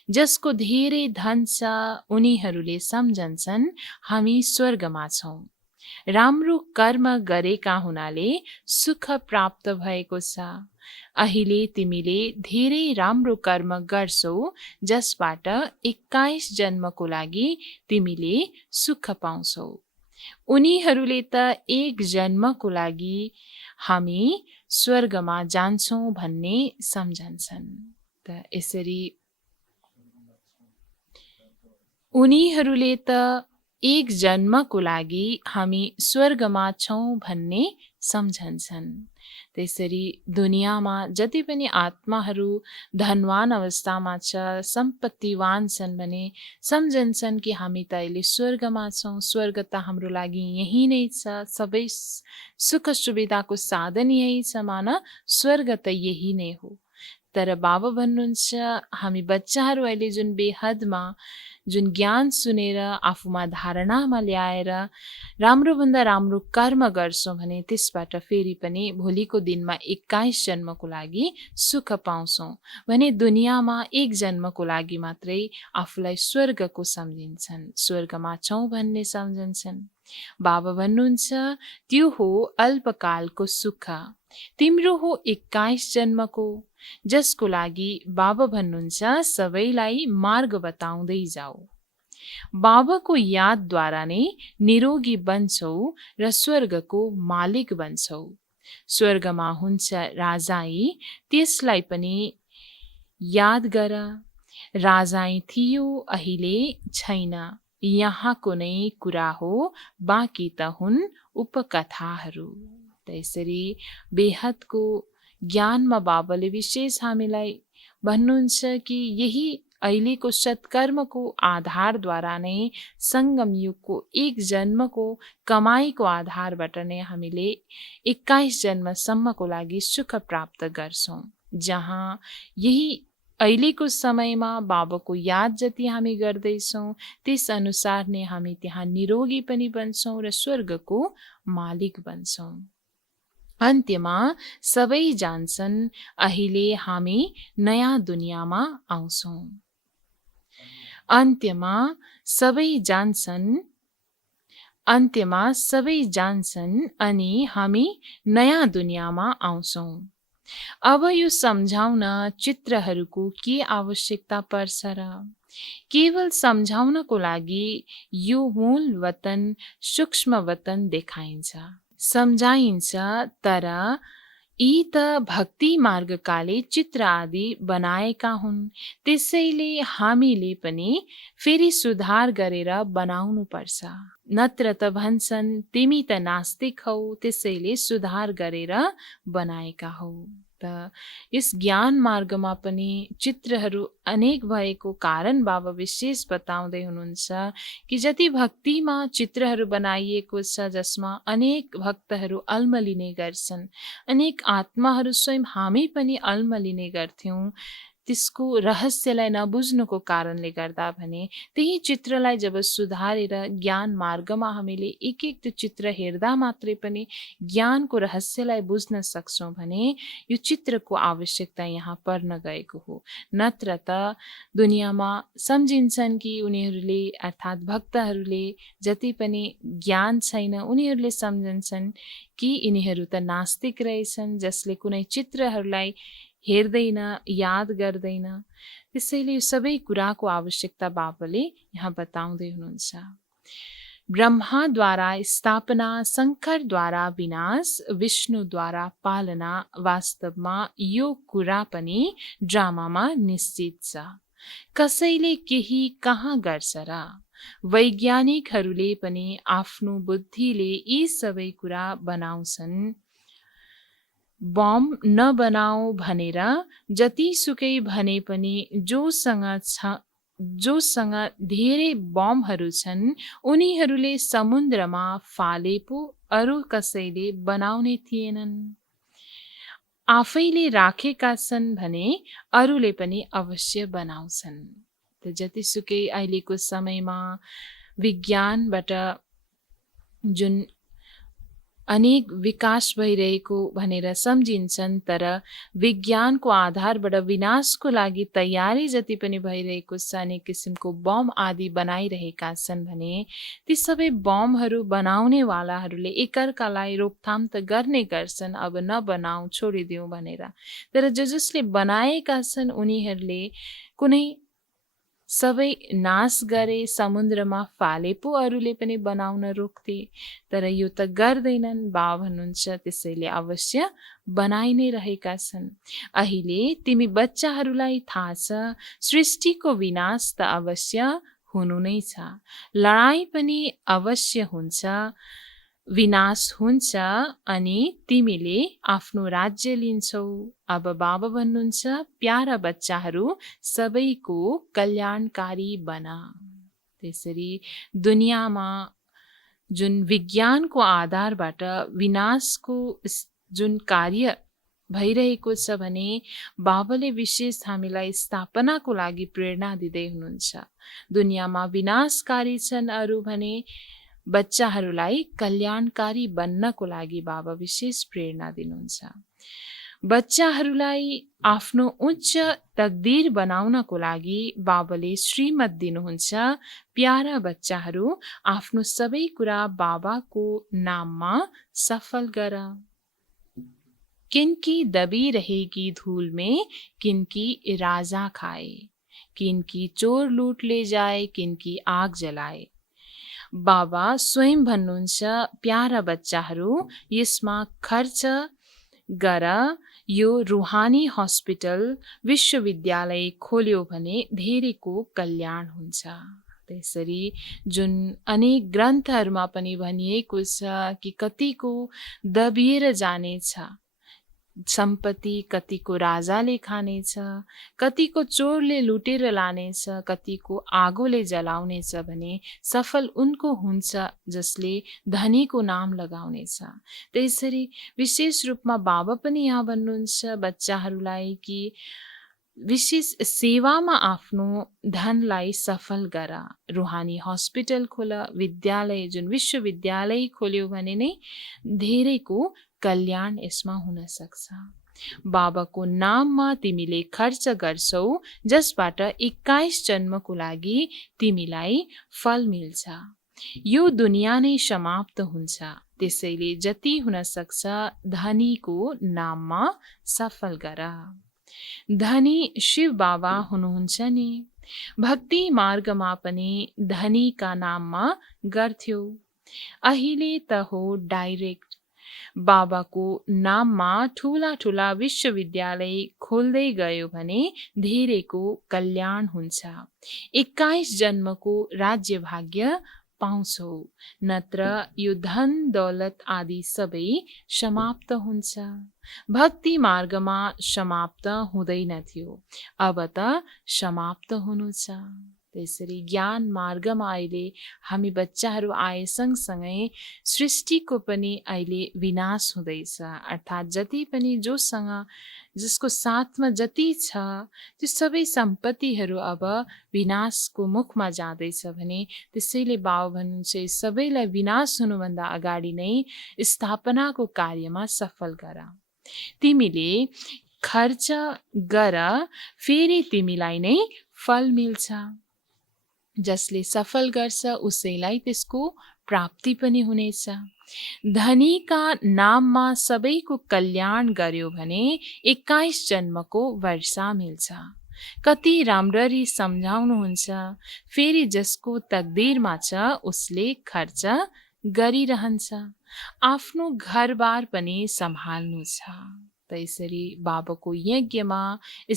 जसको धेरै धन छ उनीहरूले सम्झन्छन् हामी स्वर्गमा छौँ। राम्रो कर्म गरेका हुनाले सुख प्राप्त भएको छ। अहिले तिमीले धेरै राम्रो कर्म गर्छौ, जसबाट 21 जन्मको लागि तिमीले सुख पाउँछौ। उनीहरूले त 1 जन्मको लागि हामी स्वर्गमा जान्छौँ भन्ने सम्झन्छन्। त यसरी उनीहरूले त 1 जन्मको लागि हामी स्वर्गमा छौँ भन्ने सम्झन्छन्। त्यसरी दुनियाँमा जति पनि आत्माहरू धनवान अवस्थामा छ, सम्पत्तिवान छन् भने सम्झन्छन् कि हामी त अहिले स्वर्गमा छौँ, स्वर्ग त हाम्रो लागि यही नै छ, सबै सुख सुविधाको साधन यही छ, मान स्वर्ग त यही नै हो। तर बाबा भन्नुहुन्छ हामी बच्चाहरू अहिले जुन बेहदमा जुन ज्ञान सुनेर आफूमा धारणामा ल्याएर राम्रोभन्दा राम्रो कर्म गर्छौँ भने त्यसबाट फेरि पनि भोलिको दिनमा 21 जन्मको लागि सुख पाउँछौँ भने दुनियाँमा एक जन्मको लागि मात्रै आफूलाई स्वर्गको सम्झिन्छन्, स्वर्गमा छौँ भन्ने सम्झन्छन्। बाबा भन्नुहुन्छ त्यो हो अल्पकालको सुख, तिम्रो हो 21 जन्मको, जसको लागि बाबा भन्नुहुन्छ सबैलाई मार्ग बताउँदै जाऊ। बाबाको यादद्वारा नै निरोगी बन्छौ र स्वर्गको मालिक बन्छौ। स्वर्गमा हुन्छ राजाई, त्यसलाई पनि याद गर। राजाई थियो अहिले छैन, यहाँ कुनै कुरा हो, बाँकी त हुन् उपकथाहरू। त्यसरी बेहदको ज्ञानमा बाबाले विशेष हामीलाई भन्नुहुन्छ कि यही अहिलेको सत्कर्मको आधारद्वारा नै सङ्गम युगको एक जन्मको कमाईको आधारबाट नै हामीले 21 जन्मसम्मको लागि सुख प्राप्त गर्छौँ, जहाँ यही अहिलेको समयमा बाबाको याद जति हामी गर्दैछौँ त्यस अनुसार नै हामी त्यहाँ निरोगी पनि बन्छौँ र स्वर्गको मालिक बन्छौँ। अन्त्यमा सबै जान्छन् अहिले हामी नयाँ दुनियाँमा आउँछौँ। अन्त्यमा सबै जान्छन् अनि हामी नयाँ दुनियाँमा आउँछौँ। अब यो सम्झाउन चित्रहरूको के आवश्यकता पर्छ र? केवल सम्झाउनको लागि यो मूल वतन सूक्ष्म वतन देखाइन्छ, सम्झाइन्छ, तर यी त भक्ति मार्गकाले चित्र आदि बनाएका हुन्, त्यसैले हामीले पनि फेरि सुधार गरेर बनाउनु पर्छ। नत्र त भन्छन् तिमी त नास्तिक हौ, त्यसैले सुधार गरेर बनाएका हौ। त यस ज्ञान मार्गमा पनि चित्रहरू अनेक भएको कारण बाबा विशेष बताउँदै हुनुहुन्छ कि जति भक्तिमा चित्रहरू बनाइएको छ जसमा अनेक भक्तहरू अल्मलिने गर्छन्, अनेक आत्माहरू स्वयं हामी पनि अल्मलिने गर्थ्यौँ, त्यसको रहस्यलाई नबुझ्नुको कारणले गर्दा भने त्यही चित्रलाई जब सुधारेर ज्ञान मार्गमा हामीले एक एक त्यो चित्र हेर्दा मात्रै पनि ज्ञानको रहस्यलाई बुझ्न सक्छौँ भने यो चित्रको आवश्यकता यहाँ पर्न गएको हो। नत्र त दुनियाँमा सम्झिन्छन् कि उनीहरूले अर्थात् भक्तहरूले जति पनि ज्ञान छैन उनीहरूले सम्झन्छन् कि यिनीहरू त नास्तिक रहेछन्, जसले कुनै चित्रहरूलाई हेर्दैन, याद गर्दैन। त्यसैले यो सबै कुराको आवश्यकता बाबाले यहाँ बताउँदै हुनुहुन्छ। ब्रह्माद्वारा स्थापना, शङ्करद्वारा विनाश, विष्णुद्वारा पालना, वास्तवमा यो कुरा पनि ड्रामामा निश्चित छ। कसैले केही कहाँ गर्छ र? वैज्ञानिकहरूले पनि आफ्नो बुद्धिले यी सबै कुरा बनाउँछन्। बम नबनाऊ भनेर जतिसुकै भने पनि जोसँग धेरै बमहरू छन् उनीहरूले समुद्रमा फाले पो अरू कसैले बनाउने थिएनन्। आफैले राखेका छन् भने अरूले पनि अवश्य बनाउँछन्। त जतिसुकै अहिलेको समयमा विज्ञानबाट जुन अनेक विकास भइरहेको भनेर सम्झिन्छन्, तर विज्ञानको आधारबाट विनाशको लागि तयारी जति पनि भइरहेको छ, अनेक किसिमको बम आदि बनाइरहेका छन् भने ती सबै बमहरू बनाउनेवालाहरूले एकअर्कालाई रोकथाम त गर्ने गर्छन्, अब नबनाऊ छोडिदिउँ भनेर। तर जसले बनाएका छन् उनीहरूले कुनै सबै नाश गरे, समुद्रमा फाले पो अरूले पनि बनाउन रोक्थे, तर यो त गर्दैनन्। बाबा भन्नुहुन्छ त्यसैले अवश्य बनाइ नै रहेका छन्। अहिले तिमी बच्चाहरूलाई थाहा छ सृष्टिको विनाश त अवश्य हुनु नै छ, लडाईँ पनि अवश्य हुन्छ, विनाश हुन्छ अनि तिमीले आफ्नो राज्य लिन्छौ। अब बाबा भन्नुहुन्छ, प्यारा बच्चाहरू सबैको कल्याणकारी बना। त्यसरी दुनियाँमा जुन विज्ञानको आधारबाट विनाशको जुन कार्य भइरहेको छ भने बाबाले विशेष हामीलाई स्थापनाको लागि प्रेरणा दिँदै हुनुहुन्छ। दुनियाँमा विनाशकारी छन् अरू भने बच्चाहरूलाई कल्याणकारी बन्नको लागि बाबा विशेष प्रेरणा दिनुहुन्छ। बच्चाहरूलाई आफ्नो उच्च तकदीर बनाउनको लागि बाबाले श्रीमत दिनुहुन्छ। प्यारा बच्चाहरू आफ्नो सबै कुरा बाबाको नाममा सफल गर। किनकी दबी रहेगी धूल में, किनकी राजा खाए, किनकी चोर लूट ले जाए, किनकी आग जलाए। बाबा स्वयं भन्नुहुन्छ, प्यारा बच्चाहरू यसमा खर्च गर। यो रुहानी हस्पिटल विश्वविद्यालय खोल्यो भने धेरैको कल्याण हुन्छ। त्यसरी जुन अनेक ग्रन्थहरूमा पनि भनिएको छ कि कतिको दबिएर जानेछ सम्पत्ति, कतिको राजाले खानेछ, कतिको चोरले लुटेर लानेछ, कतिको आगोले जलाउनेछ भने सफल उनको हुन्छ जसले धनीको नाम लगाउनेछ। त्यसरी विशेष रूपमा बाबा पनि यहाँ भन्नुहुन्छ बच्चाहरूलाई कि विशेष सेवामा आफ्नो धनलाई सफल गर। रुहानी हस्पिटल खोल, विद्यालय जुन विश्वविद्यालय खोल्यो भने नै धेरैको कल्याण यसमा हुन सक्छ। बाबाको नाममा तिमीले खर्च गर्छौ जसबाट 21 जन्मको लागि तिमीलाई फल मिल्छ। यो दुनिया नै समाप्त हुन्छ, त्यसैले जति हुन सक्छ धनीको नाममा सफल गर। धनी शिव बाबा हुनुहुन्छ नि। भक्ति मार्गमा पनि धनीका नाममा गर्थ्यो। अहिले त हो डाइरेक्ट बाबाको नाममा ठुला ठुला विश्वविद्यालय खोल्दै गयो भने धेरैको कल्याण हुन्छ। 21 जन्मको राज्य भाग्य पाउँछौ, नत्र यो धन दौलत आदि सबै समाप्त हुन्छ। भक्ति मार्गमा समाप्त हुँदैन थियो, अब त समाप्त हुनु छ। त्यसरी ज्ञान मार्गमा अहिले हामी बच्चाहरू आए सँगसँगै सृष्टिको पनि अहिले विनाश हुँदैछ। अर्थात् जति पनि जसको साथमा जति छ त्यो सबै सम्पत्तिहरू अब विनाशको मुखमा जाँदैछ भने त्यसैले बाबा भन्नुहुन्छ सबैलाई विनाश हुनुभन्दा अगाडि नै स्थापनाको कार्यमा सफल गर। तिमीले खर्च गर, फेरि तिमीलाई नै फल मिल्छ। जसले सफल गर्छ उसैलाई त्यसको प्राप्ति पनि हुनेछ। धनीका नाममा सबैको कल्याण गर्यो भने 21 जन्मको वर्षा मिल्छ। कति राम्ररी सम्झाउनुहुन्छ। फेरि जसको तकदीरमा छ उसले खर्च गरिरहन्छ। आफ्नो घरबार पनि सम्हाल्नु छ। त्यसरी बाबाको यज्ञमा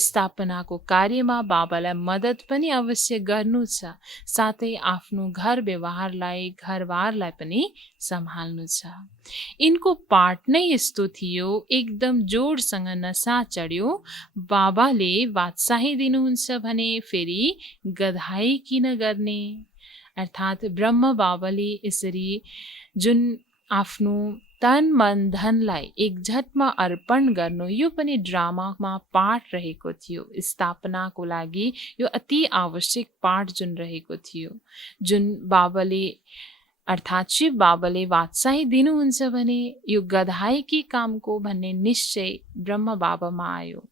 स्थापनाको कार्यमा बाबालाई मद्दत पनि अवश्य गर्नु छ। साथै आफ्नो घर व्यवहारलाई घरबारलाई पनि सम्हाल्नु छ। यिनको पाठ नै यस्तो थियो, एकदम जोडसँग नसा चढ्यो। बाबाले बादशाही दिनुहुन्छ भने फेरि गधाई किन गर्ने। अर्थात् ब्रह्म बाबाले यसरी जुन आफ्नो तन मन धनलाई एक झटमा अर्पण गर्नु यो पनि ड्रामामा पाठ रहेको थियो। स्थापनाको लागि यो अति आवश्यक पाठ जुन रहेको थियो। जुन बाबाले अर्थात् शिव बाबाले बादशाही दिनुहुन्छ भने यो गधाइकी कामको भन्ने निश्चय ब्रह्म बाबामा आयो।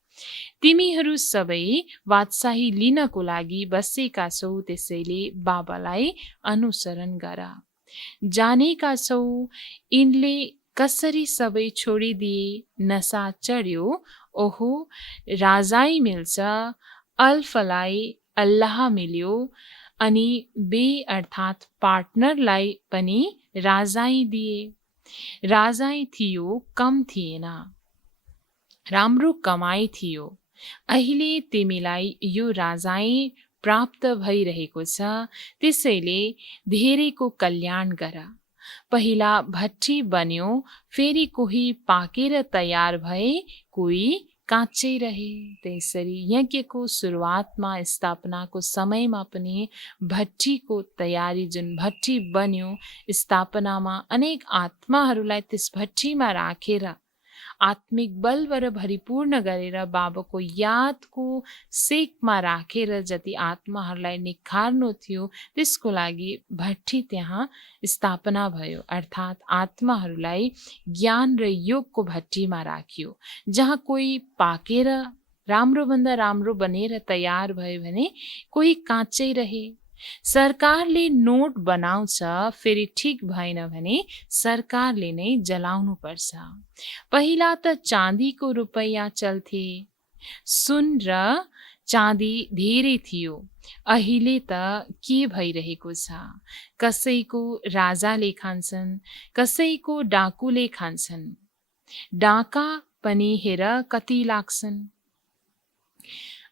तिमीहरू सबै बादशाही लिनको लागि बसेका छौ, त्यसैले बाबालाई अनुसरण गर। जानेका छौ यिनले कसरी सबै छोडिदिए, नसा चढ्यो, ओहो राजाई मिल्छ, अल्फलाई अल्लाह मिल्यो, अनि बे अर्थात् पार्टनरलाई पनि राजाई दिए। राजाई थियो, कम थिएन, राम्रो कमाई थियो। अहिले तिमीलाई यो राजाई प्राप्त भइरहेको छ, त्यसैले धेरैको कल्याण गर। पहिला भट्टी बन्यो, फेरि कोही पाकेर तयार भए, कोही काँचै रहे। त्यसरी यज्ञको सुरुवातमा स्थापनाको समयमा पनि भट्टीको तयारी, जुन भट्टी बन्यो, स्थापनामा अनेक आत्माहरूलाई त्यस भट्टीमा राखेर आत्मिक बलबाट भरिपूर्ण गरेर बाबाको यादको सेकमा राखेर जति आत्माहरूलाई निखार्नु थियो त्यसको लागि भट्टी त्यहाँ स्थापना भयो। अर्थात् आत्माहरूलाई ज्ञान र योगको भट्टीमा राखियो, जहाँ कोही पाकेर राम्रोभन्दा राम्रो बनेर तयार भयो भने कोही काँचै रहे। सरकारले नोट बनाउँछ, फेरि ठिक भएन भने सरकारले नै जलाउनु पर्छ। पहिला त चाँदीको रुपैयाँ चल्थे, सुन र चाँदी धेरै थियो। अहिले त के भइरहेको छ, कसैको राजाले खान्छन्, कसैको डाकुले खान्छन्। डाका पनि हेर कति लाग्छन्।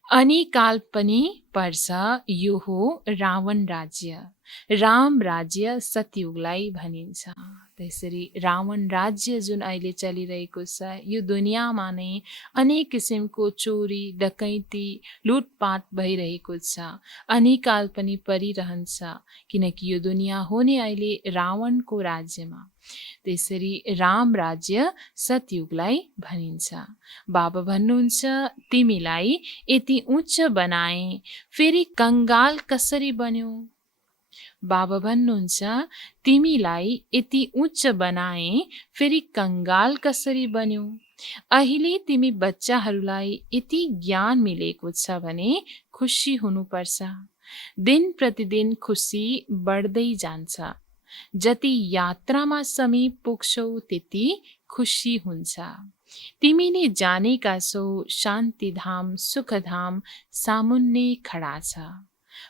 अनि काल पनि पर्छ। यो हो रावण राज्य। राम राज्य सतयुगलाई भनिन्छ। त्यसरी रावण राज्य जुन अहिले चलिरहेको छ, यो दुनियाँमा नै अनेक किसिमको चोरी डकैती लुटपाट भइरहेको छ। अनिकाल पनि परिरहन्छ, किनकि यो दुनियाँ हो नि अहिले रावणको राज्यमा। त्यसरी राम राज्य सतयुगलाई भनिन्छ। बाबा भन्नुहुन्छ, तिमीलाई यति उच्च बनाए, फेरि कंगाल कसरी बन्यो? बाबा भन्नुहुन्छ, तिमीलाई यति उच्च बनाए, फेरि कंगाल कसरी बन्यो? अहिले तिमी बच्चाहरूलाई यति ज्ञान मिलेको छ भने खुसी हुनुपर्छ। दिन प्रतिदिन खुसी बढ्दै जान्छ। जति यात्रामा समीप पुग्छौ त्यति खुसी हुन्छ। तिमीले जानेका छौ शान्तिधाम सुखधाम सामुन्ने खडा छ।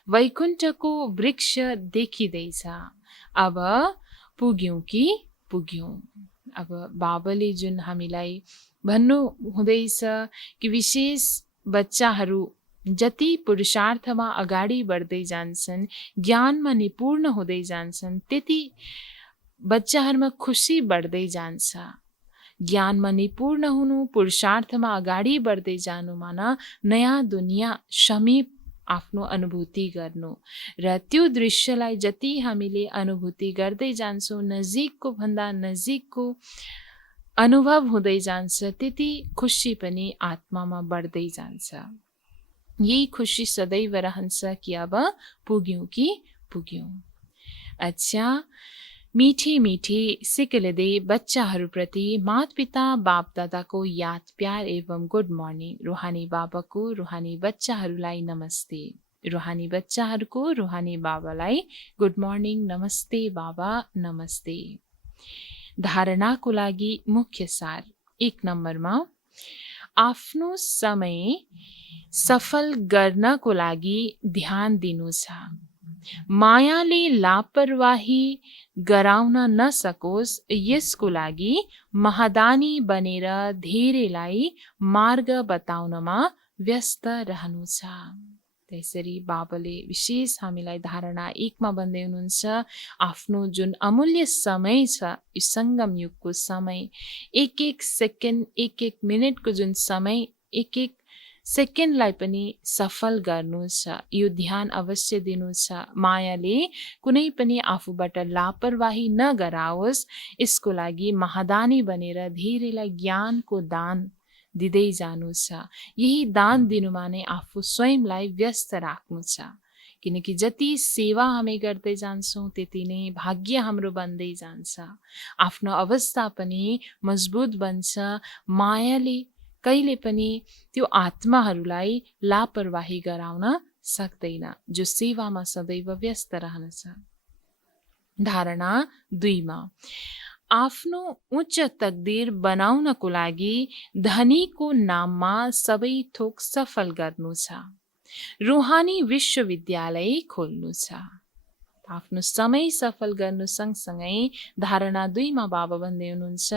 वैकुण्ठको वृक्ष देखिँदैछ। अब पुग्यौं कि पुग्यौं। अब बाबाले जुन हामीलाई भन्नु हुँदैछ कि विशेष बच्चाहरू जति पुरुषार्थमा अगाडि बढ्दै जान्छन्, ज्ञानमा निपुण हुँदै जान्छन्, त्यति बच्चाहरूमा खुसी बढ्दै जान्छ। ज्ञानमा निपुण हुनु, पुरुषार्थमा अगाडि बढ्दै जानुमा नयाँ दुनियाँ समीप आफ्नो अनुभूति गर्नु र त्यो दृश्यलाई जति हामीले अनुभूति गर्दै जान्छौँ, नजिकको भन्दा नजिकको अनुभव हुँदै जान्छ, त्यति खुसी पनि आत्मामा बढ्दै जान्छ। यही खुसी सदैव रहन्छ कि अब पुग्यौं कि पुग्यौं। अच्छा, मीठे मीठे सिक्लिँदै बच्चाहरूप्रति माता पिता बाप दादाको याद प्यार एवं गुड मर्निङ। रुहानी बाबाको रुहानी बच्चाहरूलाई नमस्ते। रुहानी बच्चाहरूको रुहानी बाबालाई गुड मर्निङ, नमस्ते बाबा, नमस्ते। धारणाको लागि मुख्य सार 1 नम्बरमा, आफ्नो समय सफल गर्नको लागि ध्यान दिनु छ। मायाले लापरवाही गराउन नसकोस्, यसको लागि महादानी बनेर धेरैलाई मार्ग बताउनमा व्यस्त रहनु छ। त्यसरी बाबाले विशेष हामीलाई धारणा 1 मा भन्दै हुनुहुन्छ, आफ्नो जुन अमूल्य समय छ, यो सङ्गम युगको समय, एक एक सेकेन्ड एक एक मिनटको जुन समय, एक एक सेकेन्डलाई पनि सफल गर्नु छ। यो ध्यान अवश्य दिनु छ। मायाले कुनै पनि आफूबाट लापरवाही नगराओस्, यसको लागि महादानी बनेर धेरैलाई ज्ञानको दान दिँदै जानु छ। यही दान दिनुमा नै आफू स्वयंलाई व्यस्त राख्नु छ, किनकि जति सेवा हामी गर्दै जान्छौँ त्यति नै भाग्य हाम्रो बन्दै जान्छ। आफ्नो अवस्था पनि मजबुत बन्छ। मायाले कहिले पनि त्यो आत्माहरूलाई लापरवाही गराउन सक्दैन, जो सेवामा सदैव व्यस्त रहन्छ। धारणा 2 मा, आफ्नो उच्च तकदीर बनाउनको लागि धनीको नाममा सबै थोक सफल गर्नु छ। रुहानी विश्वविद्यालय खोल्नु छ। आफ्नो समय सफल गर्नु सँगसँगै धारणा 2 मा बाबा भन्दै हुनुहुन्छ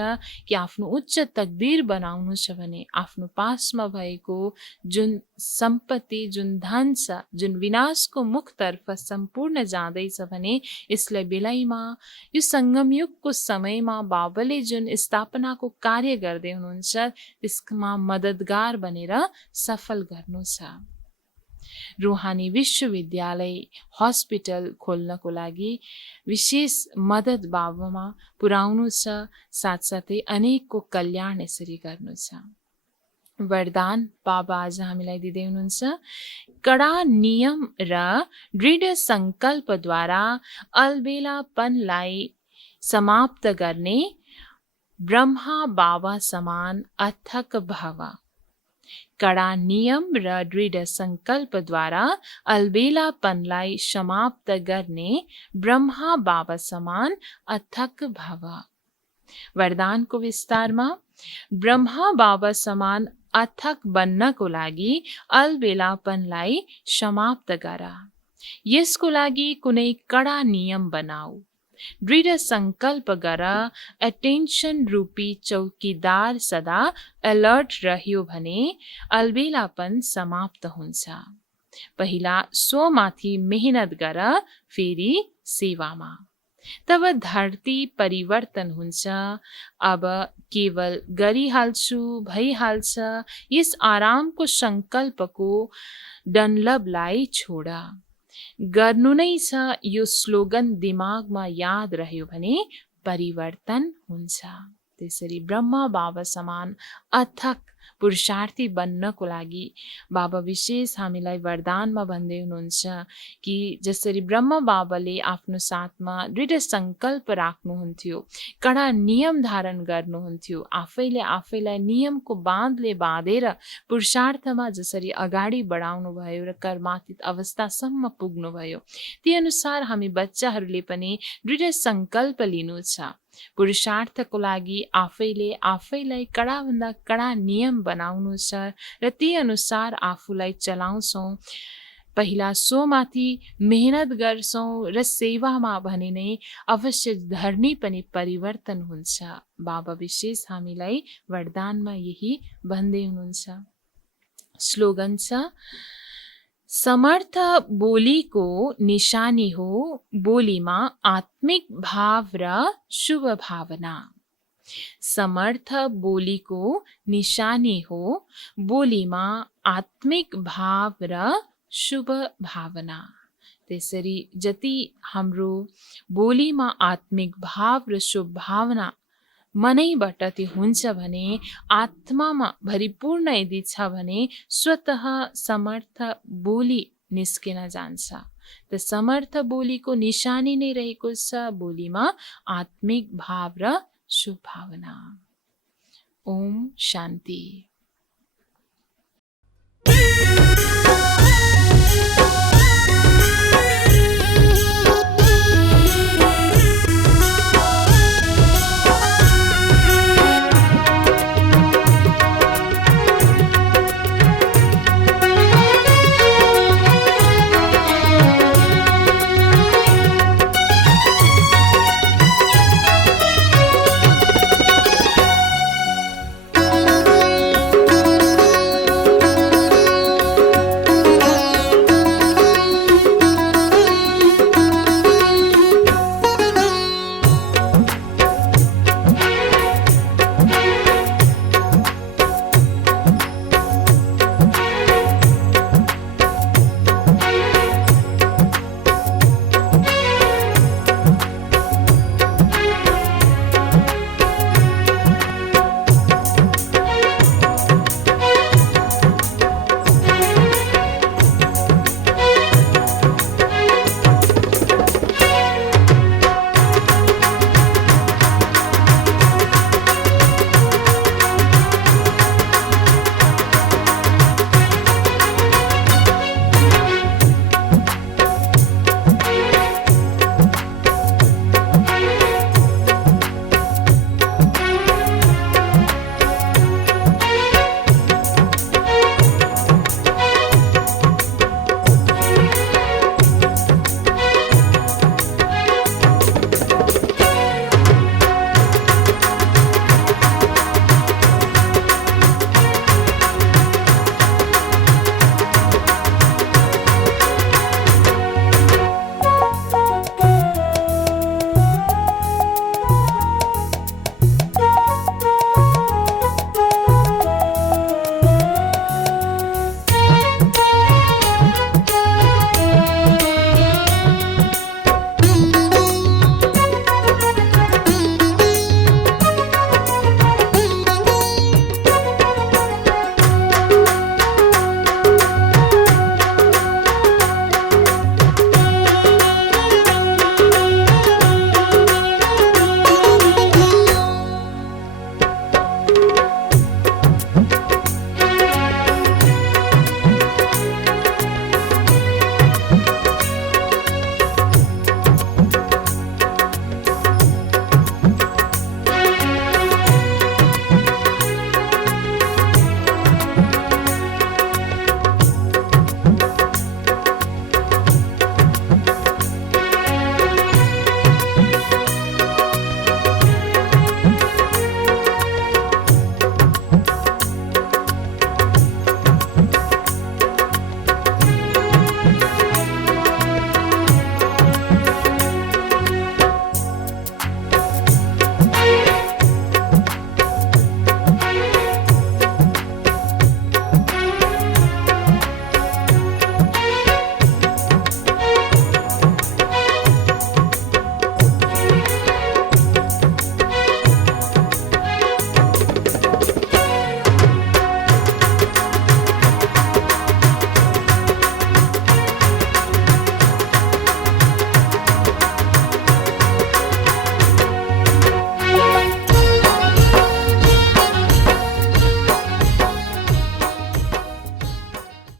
कि आफ्नो उच्च तकदिर बनाउनु छ भने आफ्नो पासमा भएको जुन सम्पत्ति, जुन धन छ, जुन विनाशको मुखतर्फ सम्पूर्ण जाँदैछ भने यसलाई बेलैमा यो सङ्गम युगको समयमा बाबाले जुन स्थापनाको कार्य गर्दै हुनुहुन्छ त्यसमा मद्दतगार बनेर सफल गर्नु छ। रूहानी विश्वविद्यालय हस्पिटल खोल्नको लागि विशेष मद्दत बाबामा पुर्याउनु छ, साथसाथै अनेकको कल्याण यसरी गर्नु छ। वरदान बाबा आज हामीलाई दिँदै हुनुहुन्छ, कडा नियम र दृढ सङ्कल्पद्वारा अलबेलापनलाई समाप्त गर्ने ब्रह्मा बाबा समान अथक भव। कडा नियम र दृढ सङ्कल्पद्वारा अलबेलापनलाई समाप्त गर्ने ब्रह्मा बाबा समान अथक भव। वरदानको विस्तारमा ब्रह्मा बाबा समान अथक बन्नको लागि अलबेलापनलाई समाप्त गर। यसको लागि कुनै कडा नियम बनाऊ। दृढ सङ्कल्प गर। एटेन्सन रूपी चौकीदार सदा अलर्ट रह्यो भने अलबेलापन समाप्त हुन्छ। पहिला स्वमाथि मेहनत गर, फेरि सेवामा। तब धरती परिवर्तन हुन्छ। अब केवल गरिहाल्छु, भइहाल्छ, यस आरामको सङ्कल्पको डनलबलाई छोड। गर्नु नै छ यो स्लोगन दिमागमा याद रह्यो भने परिवर्तन हुन्छ। त्यसरी ब्रह्मा बाबा समान अथक पुरुषार्थी बन्नको लागि बाबा विशेष हामीलाई वरदानमा भन्दै हुनुहुन्छ कि जसरी ब्रह्मा बाबाले आफ्नो साथमा दृढ सङ्कल्प राख्नुहुन्थ्यो, कडा नियम धारण गर्नुहुन्थ्यो, आफैलाई नियमको बाँधले बाँधेर पुरुषार्थमा जसरी अगाडि बढाउनु भयो र कर्मातीत अवस्थासम्म पुग्नुभयो, ती अनुसार हामी बच्चाहरूले पनि दृढ सङ्कल्प लिनु छ। पुरुषार्थको लागि आफैलाई कडाभन्दा कडा नियम बनाउनु छ र ती अनुसार आफूलाई चलाउँछौँ। पहिला स्वमाथि मेहनत गर्छौँ र सेवामा भने नै अवश्य धर्नी पनि परिवर्तन हुन्छ। बाबा विशेष हामीलाई वरदानमा यही भन्दै हुनुहुन्छ। स्लोगन छ, समर्थ बोलीको निशानी हो बोलीमा आत्मिक भाव र शुभ भावना। समर्थ बोलीको निशानी हो बोलीमा आत्मिक भाव र शुभ भावना। त्यसरी जति हाम्रो बोलीमा आत्मिक भाव र शुभ भावना मनैबाट त्यो हुन्छ भने, आत्मामा भरिपूर्ण यदि छ भने स्वतः समर्थ बोली निस्किन जान्छ। त समर्थ बोलीको निशानी नै रहेको छ बोलीमा आत्मिक भाव र शुभ भावना। ओम शान्ति।